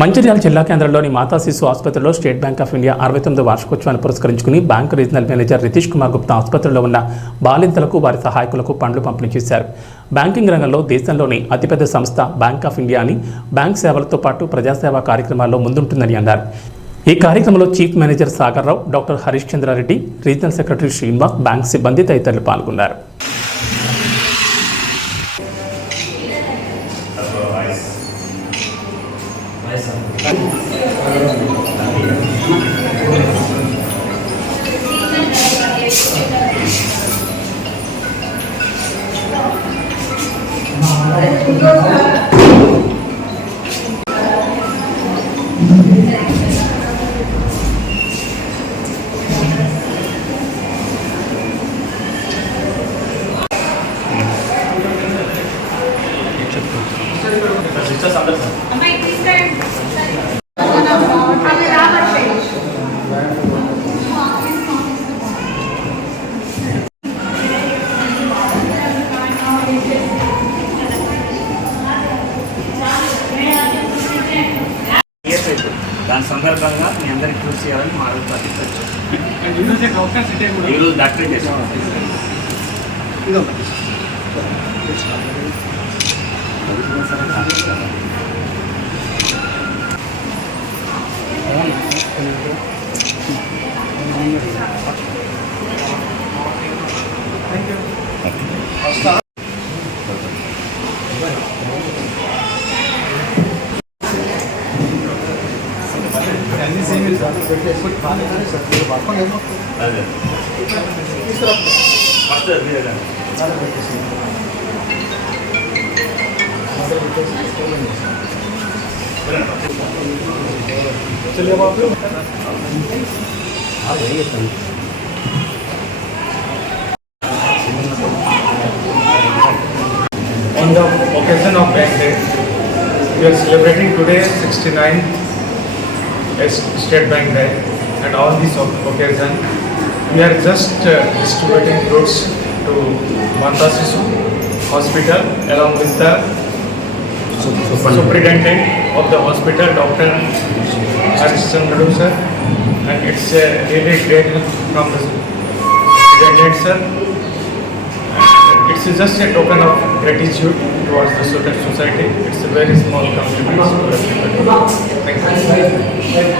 మంచిర్యాల జిల్లా కేంద్రంలోని మాతా శిశు ఆసుపత్రిలో స్టేట్ బ్యాంక్ ఆఫ్ ఇండియా 69వ వార్షికోత్సవాన్ని పురస్కరించుకుని bank regional manager Ritish Kumar Gupta ఆసుపత్రిలో ఉన్న బాలింతలకు వారి సహాయకులకు పండ్లు పంపిణీ చేశారు. బ్యాంకింగ్ రంగంలో దేశంలోని అతిపెద్ద సంస్థ బ్యాంక్ ఆఫ్ ఇండియా అని, బ్యాంక్ సేవలతో పాటు ప్రజాసేవా కార్యక్రమాల్లో ముందుంటుందని అన్నారు. ఈ కార్యక్రమంలో chief manager Sagar Rao, doctor Harish Chandrareddy, regional secretary Srinivas, bank సిబ్బంది తదితరులు పాల్గొన్నారు. దాని సందర్భంగా మీ అందరికి చూసి చేయాలని మా ఈరోజు డాక్టర్ చేసాం. On the occasion of Bank Day, we are celebrating today 69th State Bank Day, and on this occasion, we are just distributing goods to Mata Shisu Hospital along with the superintendent of the hospital, Dr. Harish Chandra sir, and it's a really great help from the superintendent sir. It's just a token of gratitude towards the society. It's a very small contribution to everybody. Thank you.